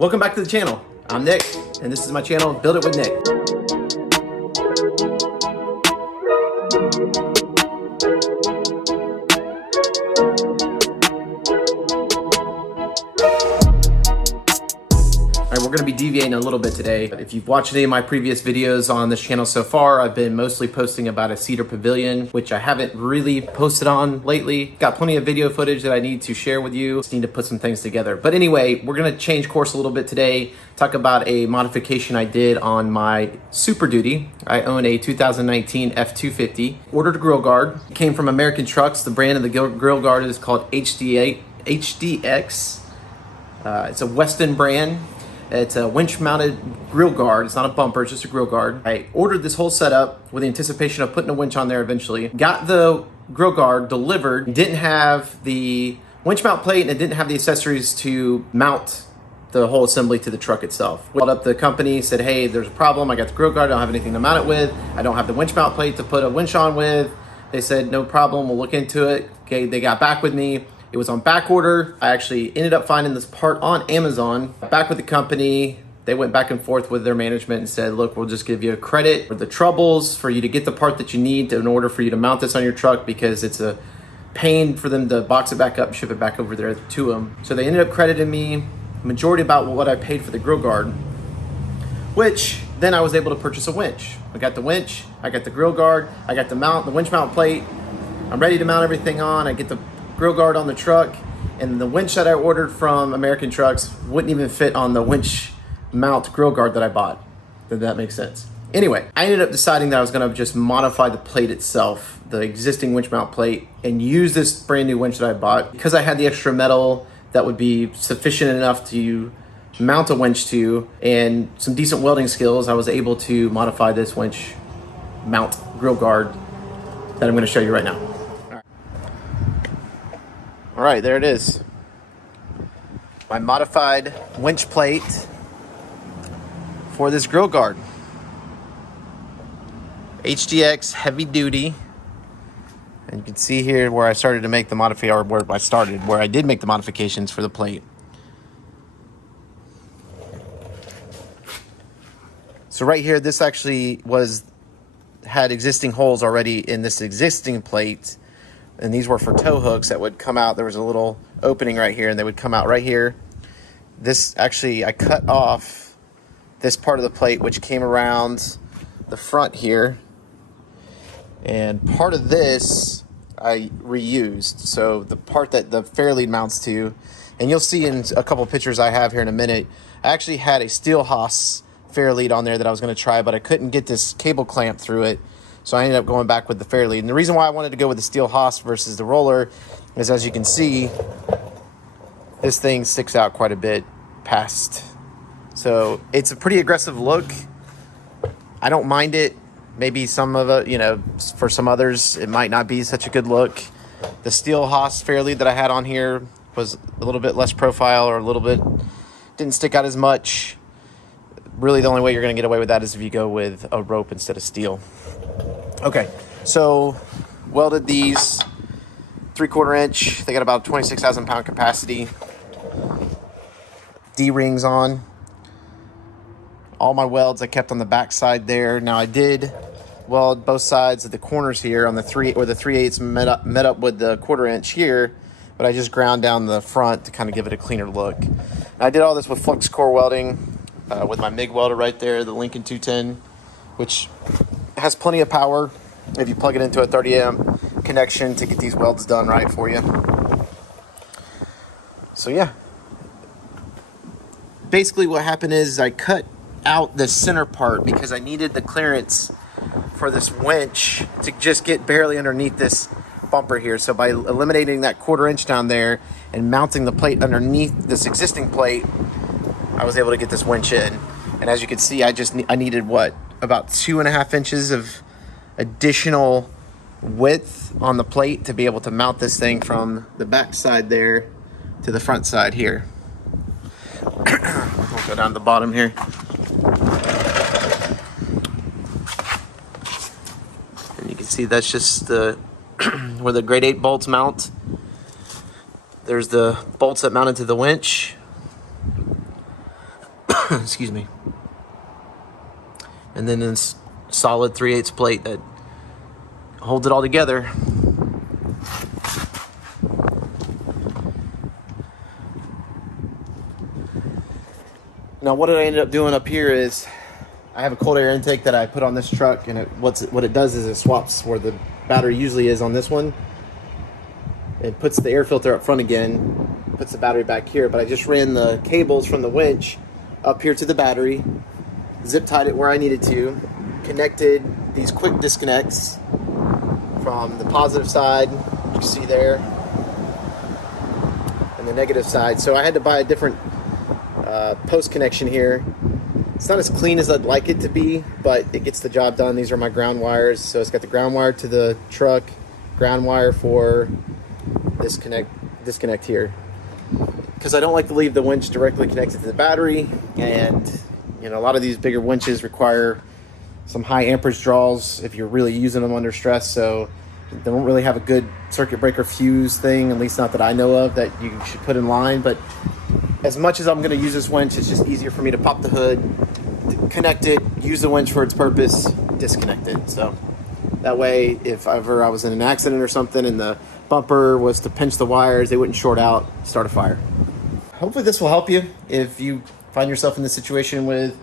Welcome back to the channel. I'm Nick, and this is my channel, Build It with Nick. We're going to be deviating a little bit today. If you've watched any of my previous videos on this channel so far, I've been mostly posting about a cedar pavilion, which I haven't really posted on lately. Got plenty of video footage that I need to share with you. Just need to put some things together. But anyway, we're going to change course a little bit today. Talk about a modification I did on my Super Duty. I own a 2019 F250. Ordered a grill guard. It came from American Trucks. The brand of the grill guard is called HDX. It's a Weston brand. It's a winch mounted grill guard. It's not a bumper, it's just a grill guard. I ordered this whole setup with the anticipation of putting a winch on there eventually. Got the grill guard delivered, didn't have the winch mount plate and it didn't have the accessories to mount the whole assembly to the truck itself. Called up the company, said, hey, there's a problem. I got the grill guard, I don't have anything to mount it with. I don't have the winch mount plate to put a winch on with. They said, no problem, we'll look into it. Okay, they got back with me. It was on back order. I actually ended up finding this part on Amazon. Back with the company, they went back and forth with their management and said, look, we'll just give you a credit for the troubles for you to get the part that you need in order for you to mount this on your truck, because it's a pain for them to box it back up and ship it back over there to them. So they ended up crediting me majority about what I paid for the grill guard, which then I was able to purchase a winch. I got the winch, I got the grill guard, I got the winch mount plate. I'm ready to mount everything on. I get the grill guard on the truck, and the winch that I ordered from American Trucks wouldn't even fit on the winch mount grill guard that I bought. Did that make sense? Anyway, I ended up deciding that I was gonna just modify the plate itself, the existing winch mount plate, and use this brand new winch that I bought. Because I had the extra metal that would be sufficient enough to mount a winch to, and some decent welding skills, I was able to modify this winch mount grill guard that I'm gonna show you right now. All right, there it is. My modified winch plate for this grill guard. HDX heavy duty. And you can see here where I started to make the modification, or where I did make the modifications for the plate. So right here, this actually had existing holes already in this existing plate. And these were for tow hooks that would come out. There was a little opening right here, and they would come out right here. This actually, I cut off this part of the plate, which came around the front here. And part of this I reused. So the part that the fairlead mounts to, and you'll see in a couple pictures I have here in a minute, I actually had a steel Haas fairlead on there that I was gonna try, but I couldn't get this cable clamp through it. So I ended up going back with the fairlead. And the reason why I wanted to go with the steel Haas versus the roller is, as you can see, this thing sticks out quite a bit past. So it's a pretty aggressive look. I don't mind it. Maybe some of it, for some others, it might not be such a good look. The steel Haas fairlead that I had on here was a little bit less profile, or didn't stick out as much. Really, the only way you're going to get away with that is if you go with a rope instead of steel. Okay, so welded these 3/4 inch. They got about 26,000 pound capacity. D-rings on. All my welds I kept on the back side there. Now I did weld both sides of the corners here on the 3/8 met up with the 1/4 inch here, but I just ground down the front to kind of give it a cleaner look. And I did all this with flux core welding. With my MIG welder right there, the Lincoln 210, which has plenty of power if you plug it into a 30 amp connection to get these welds done right for you. So yeah, basically what happened is I cut out the center part because I needed the clearance for this winch to just get barely underneath this bumper here. So by eliminating that 1/4 inch down there and mounting the plate underneath this existing plate, I was able to get this winch in. And as you can see, I needed about 2.5 inches of additional width on the plate to be able to mount this thing from the back side there to the front side here. We'll go down to the bottom here. And you can see that's just the where the grade 8 bolts mount. There's the bolts that mount into the winch. Excuse me. And then this solid 3/8 plate that holds it all together. Now what I ended up doing up here is I have a cold air intake that I put on this truck, and what it does is it swaps where the battery usually is on this one. It puts the air filter up front again, puts the battery back here, but I just ran the cables from the winch up here to the battery, zip tied it where I needed to, connected these quick disconnects from the positive side, you see there, and the negative side. So I had to buy a different post connection here. It's not as clean as I'd like it to be, but it gets the job done. These are my ground wires. So it's got the ground wire to the truck, ground wire for this disconnect here. Because I don't like to leave the winch directly connected to the battery, and you know, a lot of these bigger winches require some high amperage draws if you're really using them under stress, so they don't really have a good circuit breaker fuse thing, at least not that I know of, that you should put in line. But as much as I'm going to use this winch, it's just easier for me to pop the hood, connect it, use the winch for its purpose, disconnect it. So that way, if ever I was in an accident or something and the bumper was to pinch the wires, they wouldn't short out, start a fire. Hopefully this will help you if you find yourself in this situation with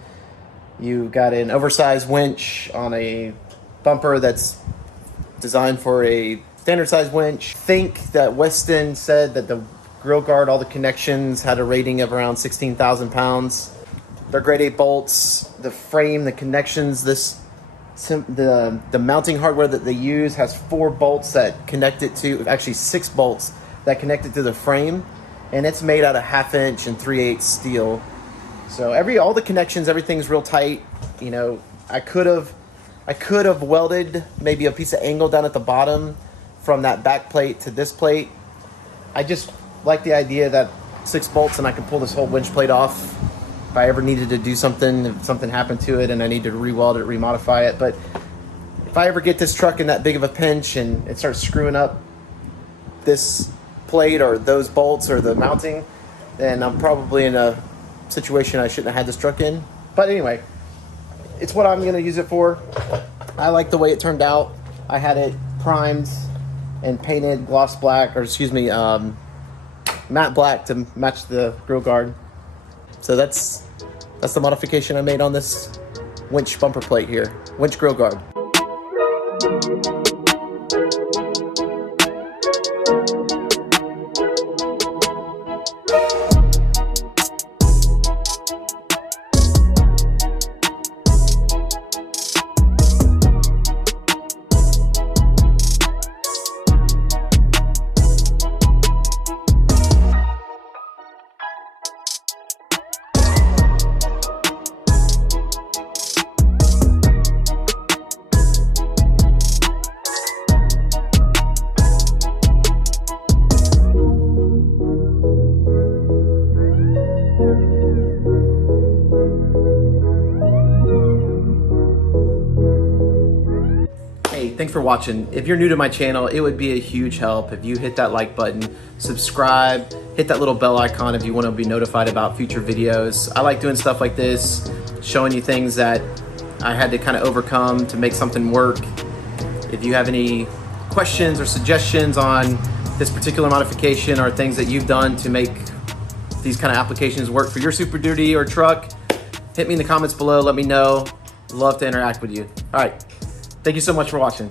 you got an oversized winch on a bumper that's designed for a standard size winch. I think that Weston said that the grill guard, all the connections, had a rating of around 16,000 pounds. They're grade 8 bolts. The frame, the connections, the mounting hardware that they use has 4 bolts that connect it to, actually 6 bolts that connect it to the frame, and it's made out of 1/2 inch and 3/8 steel. So all the connections, everything's real tight. You know, I could have welded maybe a piece of angle down at the bottom from that back plate to this plate. I just like the idea that 6 bolts and I can pull this whole winch plate off if I ever needed to do something, if something happened to it and I need to re-weld it, remodify it. But if I ever get this truck in that big of a pinch and it starts screwing up this plate or those bolts or the mounting, then I'm probably in a situation I shouldn't have had this truck in. But anyway, it's what I'm going to use it for. I like the way it turned out. I had it primed and painted gloss black, or excuse me, matte black to match the grill guard. So that's the modification I made on this winch bumper plate here, winch grill guard. Thanks for watching. If you're new to my channel, it would be a huge help if you hit that like button, subscribe, hit that little bell icon if you want to be notified about future videos. I like doing stuff like this, showing you things that I had to kind of overcome to make something work. If you have any questions or suggestions on this particular modification or things that you've done to make these kind of applications work for your Super Duty or truck, hit me in the comments below, let me know. Love to interact with you. All right. Thank you so much for watching.